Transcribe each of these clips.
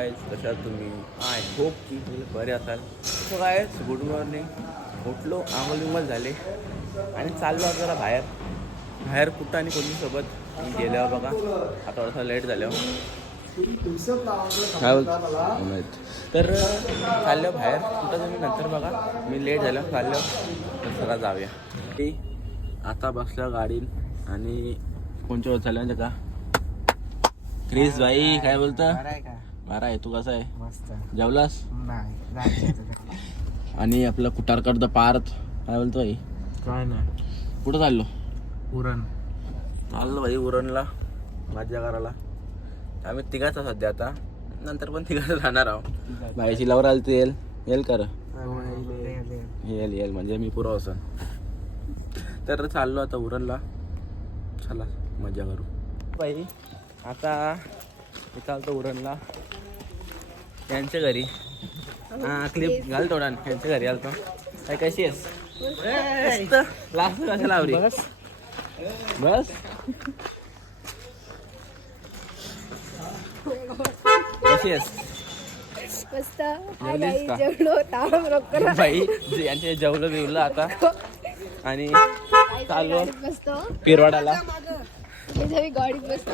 काय कशा तुम्ही? आय होप की तुम्ही बरे असाल. सो काय गुड मॉर्निंग उठलो बिंगोळ झाले. आणि चाललो आता जरा बाहेर. बाहेर कुठं आणि कोणीसोबत मी गेल्यावर बघा. आता थोडासा लेट झाल्यावर. काय बोलतो? माहीत. तर चाललो बाहेर. कुठं तुम्ही नंतर बघा. मी लेट झालं चाललो. तर चला जाऊया. ती आता बसल्या गाडीत आणि कोणच्या चाललं का? क्रिस भाई काय बोलतं? बरा आहे तू कसा आहे? मस्त. जेवलास? नाही जायचं आणि आपलं कुटारकर द पार्थ काय बोलतो भाई? काय नाही. कुठं चाललो? पुरण चाललो भाई उरणला मज्जा करायला आम्ही तिघाच आहोत सध्या आता. नंतर पण तिघाच राहणार आहोत. भाईची लवर आली ती येईल येईल कर येईल येईल म्हणजे मी पुरा असन. तर चाललो आता उरणला. चला मजा करू. बाई आता मी चालतो उरणला. यांच्या घरी. हा क्लिप घाल थोडा यांच्या घरी आलतो. काय कशी आहेस? लास्ट कशा लावली बस. बस? कशी आहेस? मस्त. बाई यांचे जेवलं बिवलं आता. आणि बसतो. पिरवाडाला गाडीत बसतो.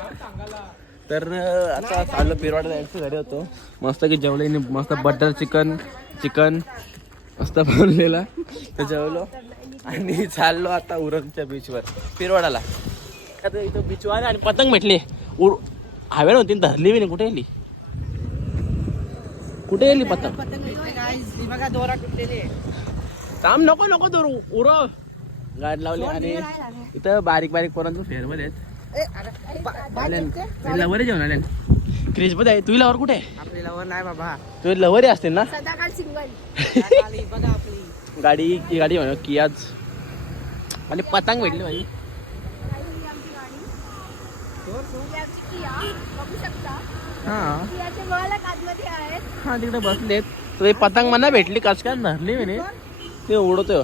तर आता आलं पिरवाडा जायचं घरी होतो. मस्त की जेवले मस्त बटर चिकन चिकन मस्त बनलेला. तर जेवलो आणि चाललो आता उरणच्या बीचवर पिरवाडाला आता इथं बीचवर आणि पतंग भेटले. उड हवे नव्हती धरली बी नाही. कुठे गेली? कुठे गेली पतंग? बघा दोरा काम नको नको तो उर गाडी लावली आणि इथं बारीक बारीक पोरांचं फेरमध्ये लवर जेवण आले. क्रिशमध्ये आहे तुझी लवर कुठे? आहे आपली लवर नाही बाबा. तुझी लवरी असते ना? सदाकाळ सिंगल. बघा आपली. गाडी ही गाडी म्हणा कियाज आणि पतंग भेटली भाई. बघू शकता हा. कियाचे मालक आतमध्ये आहेत हा तिकडे बसलेत. तुझी पतंग मला भेटली कस काय धरली मी ते उडवतोय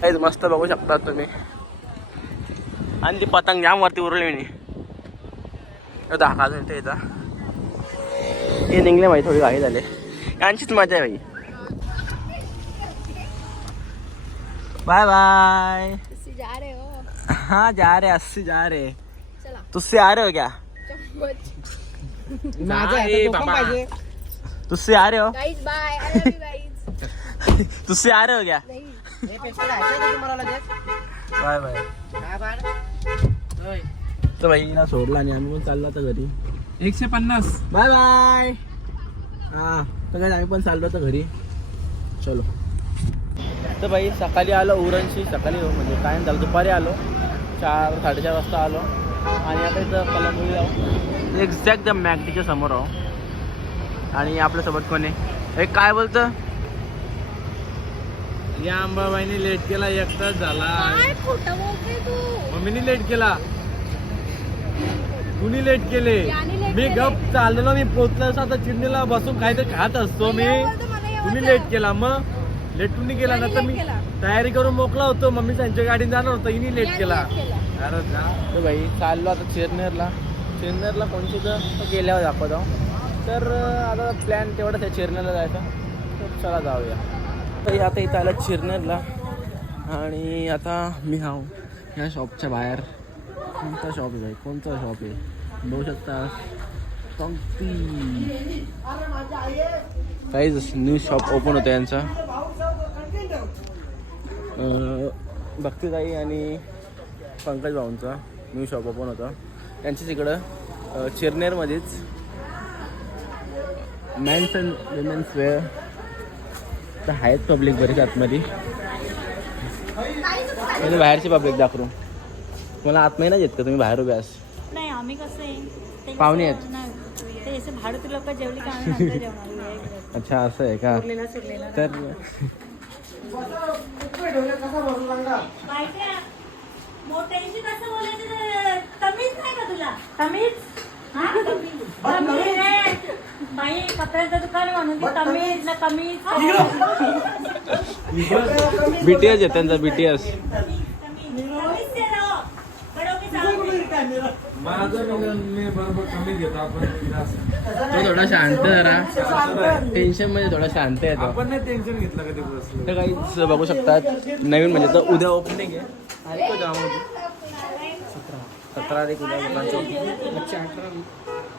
काहीच मस्त बघू शकता तुम्ही. आणि ती पतंग जाम वरती उरली मी. दहा का मिनिटं येतात हे निघले भाई थोडी घाई झाले. यांचीच मजा आहे भाई बाय बाय. तुझे जा रहे हो. हाँ जा रहे अस्सी जा रहे चला. तुझसे आ रहे हो क्या? चम्मच. माझं आहे, ए तो पण बाबा. पाहिजे तुझसे आ रहे हो? तुझसे आ रहे हो क्या? Bye bye. तर भाई ना सोडला आणि आम्ही पण चाललो आता घरी. एकशे पन्नास. Bye bye. हा तर काय आम्ही पण चाललो आता घरी. चलो. तर भाई सकाळी आलो उरणशी. सकाळी हो, म्हणजे काय झालं. दुपारी आलो. चार साडेचार वाजता आलो. आणि आता इथं कलंबोली जाऊ. एक्झॅक्ट त्या मॅगडीच्या समोर आहो. आणि आपल्यासोबत कोण आहे? काय बोलतं? या अंबाबाईने लेट केला एक तास झाला. काय खोटं बोलते तू? मम्मीने लेट केला. कुणी लेट केले? याने late मी केले. गप चाललेलो मी पोचलो असं आता चिमणीला बसून काहीतरी खात असतो मी. मला मला तुम्ही. लेट केला? मग लेट कुणी केला याने ना तर late मी केला. तयारी करून मोकला होतो. मम्मी त्यांच्या गाडीने जाणार होतो हिने लेट याने केला. late केला. अरे जा. तर भाई चाललो आता चिरनेरला. चिरनेरला कोणती तर? गेल्यावर दाखवत. आहो तर अं, आता प्लॅन तेवढाच आहे चिरनेरला जायचा. तर चला जाऊया. तर आता इथं आलं चिरनेरला आणि आता मी हाव ह्या शॉपच्या बाहेर कोणता शॉप आहे कोणता शॉप आहे? बघू शकता. संगती काहीच न्यू शॉप ओपन होतं यांचा. अं, भक्तीताई आणि पंकज भाऊंचा न्यू शॉप ओपन होतं. त्यांच्याच इकडं चिरनेरमध्येच मेन्स अँड विमेन्स वेअर तर आहेत पब्लिक बरीच आतमध्ये. म्हणजे बाहेरची पब्लिक दाखवू. मला आतमध्ये नाही येत का? तुम्ही बाहेर उभे आस नाही आम्ही कसं? पाहुणे कसं- नाही ते असं भाडं लोक जेवली का आम्ही नंतर जेवणार? वेगळं. अच्छा असं आहे का? तर मोठ्यांशी कसं बोलायचं? तमीज नाही का तुला? तमीज? हा? तमीज. रे. बाई कपड्यांचं दुकान म्हणून ती तमीज ना कमीज बी टी एस आहे त्यांचा बी टी एस तमीज तमीज तमीज दे रहो. बड़ों के सामने. माझं मी- मी बरोबर कमी घेतो आपण जास्त. तो थोडा शांत जरा टेन्शनमध्ये थोडा शांत आहे तो आपण नाही टेन्शन घेतलं कधी बसलो तर काही बघू शकतात नवीन म्हणजे तर उद्या ओपनिंग आहे? सतरा तारीख उद्या दुकानचं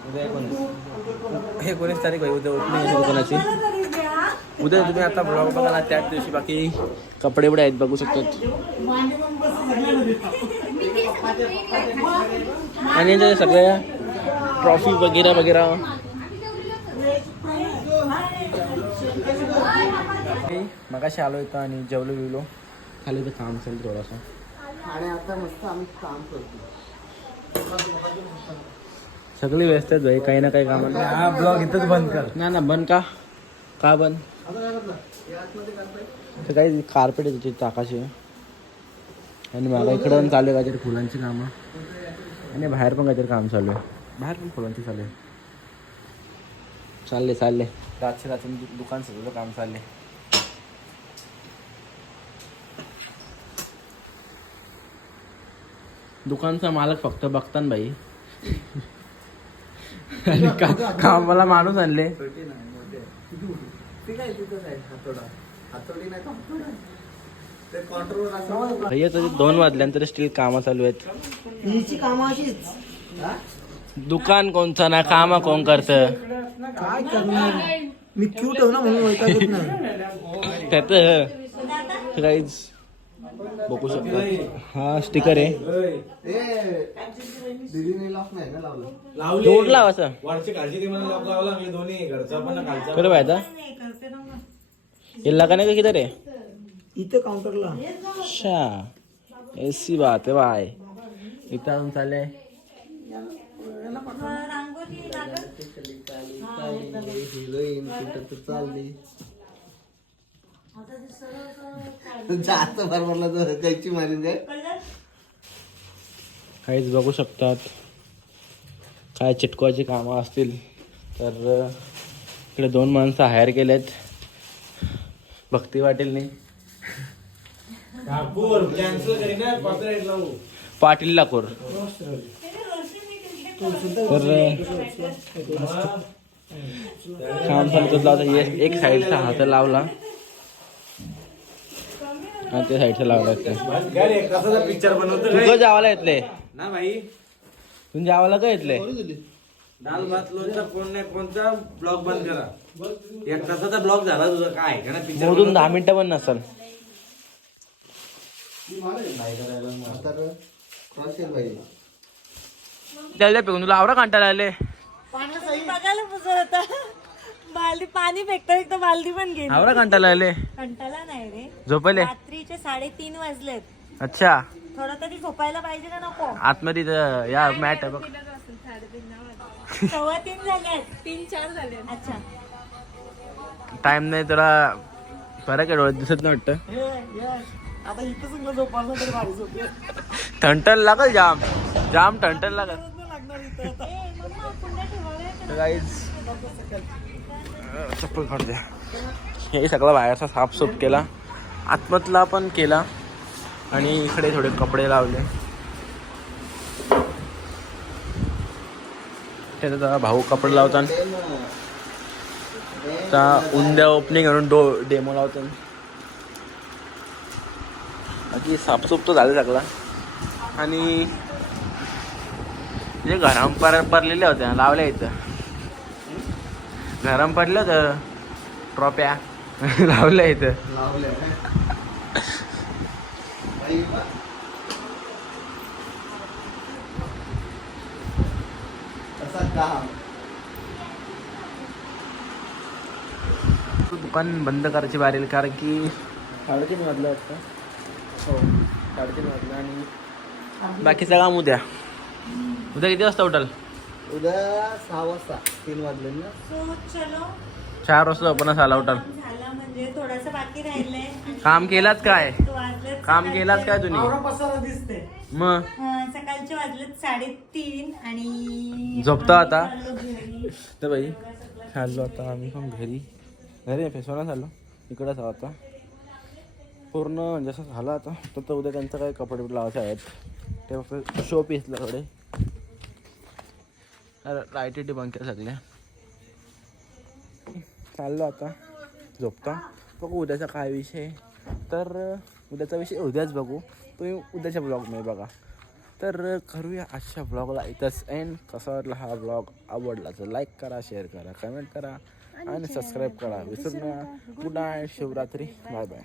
उद्या एकोणीस. एकोणीस तारीख आहे उद्या ओपनिंग आहे दुकानाची. उद्या तुम्ही आता ब्लॉग बघा ना त्याच दिवशी बाकी कपडे बिडे आहेत बघू शकतात. आणि यांच्या सगळ्या ट्रॉफी वगैरे वगैरे. मगाशी आलो इथं आणि जेवलो बिवलो. खाली तर काम चालू थोडंसं. आणि आता मस्त आम्ही काम करतो. सगळी व्यस्त आहेत भाई काही ना काही कामाला. हा ब्लॉग इथंच बंद कर. ना ना बंद का? का बंद? ते काही कार्पेट आहे त्याची चाकाची आणि मागा इकडं पण चालू आहे काहीतरी फुलांची कामं. आणि बाहेर पण काहीतरी काम चालू आहे. बाहेर पण फुलांची चालू आहे. चालले चालले. रातचे रात्री दुकान सगळं काम चालले. दुकानचा मालक फक्त बघतान बाई आणि का- कामाला माणूस आणले. भैया दोन वाजल्यानंतर स्टील कामं चालू आहेत. हिची कामं अशीच. दुकान कोणचं ना काम कोण करत? काय करणार? मी क्यू ठेव ना म्हणून नाही. त्यात काहीच बघू शकतो. हा स्टिकर आहे. लावली? जोडला असं. वरची खालची ती मला लॉक लावला मी दोन्ही. घरचा पण आणि खालचा बरं पाहिजे ये लगाने का किधर है इथे काउंटरला अच्छा. ऐसी बात है भाई इथं अजून चाललंय. रांगोळी लागत हिरोईन कुठं तर चालली. जास्त बरोबरला तर कैची मारीन काय काहीच बघू शकतात. काय चिटकवायची कामं असतील तर इकडे दोन माणसं हायर केलेत. भक्ती वाटेल नाही पाटील लाकोर तर काम आता एक एक साईडचा हात लावला. हा त्या साईडचा लावला असते. काय रे कसा पिक्चर बनवतो तू का जावाला येतले ना भाई तू जावाला का येतले दाल भात लोणचा कोण नाही कोणता ब्लॉग बंद करा. एक तासाचा ब्लॉग झाला तुझा काय का ना पिक्चर मोजून दहा मिनिटं पण नसल. त्याला फेकून तुला आवरा कांटाला आले बघायला बालदी पाणी फेकता फेकता बालदी पण गेली. आवरा कांटाला आले? कंटाळा नाही रे. झोपले? रात्रीचे साडेतीन वाजलेत. अच्छा. थोडं तरी झोपायला पाहिजे का नको. आतमध्ये इथं या मॅट आहे बघ. सव्वा तीन झाल्यात तीन चार झाले. अच्छा. टाइम नाही तुला फरक आहे डोळ्यात दिसत नाही वाटतं? तरी ठणठण लागल जाम. जाम ठणठण लागल. चप्पल काढ द्या हे सगळं बाहेरचा साफसूफ केला. आतमधला पण केला. आणि इकडे थोडे कपडे लावले. त्याचा जरा भाऊ कपडे लावतात. त्या उंद्या ओपनिंग म्हणून डो डेमो लावतात. बाकी साफसूफ तर झालं सगळा. आणि जे घरा पर पडलेल्या होत्या लावल्या इथं. घराम पडलं होतं ट्रॉप्या लावल्या इथं. दुकान बंद करायची बारी आली कारण की साडेतीन वाजलं वाटतं हो साडेतीन वाजलं आणि बाकीचं काम उद्या. उद्या किती वाजता उठाल? उद्या सहा वाजता तीन वाजले ना? चलो. चार वाजता ओपनच आला उठाल झाला म्हणजे थोडस बाकी राहिलंय. काम केलात काय? वाजलेत काम केलात काय तुम्ही? पसारा दिसते मग? हा, सकाळचे वाजलेत साडेतीन आणि झोपतो आता? आम्ही चाललो घरी. तर बाई चाललो आता आम्ही पण घरी. घरी फेसवाला चाललो. इकडंच आहोत आता. पूर्ण म्हणजे असं झालं आता. तर तर उद्या त्यांचं काही कपडे बिपडे लावायचे आहेत. ते फक्त शो पीसला थोडे. लाईटी बंक्या सगळ्या चाललो आता. झोपता. बघू उद्याचा काय विषय. तर उद्याचा विषय उद्याच बघू. तुम्ही उद्याच्या ब्लॉगमध्ये बघा. तर करूया आजच्या ब्लॉगला इथंच एंड कसा वाटला हा ब्लॉग आवडला तर लाईक करा शेअर करा कमेंट करा. आणि सबस्क्राईब करा. विसरू नका. Good night Shivratri bye bye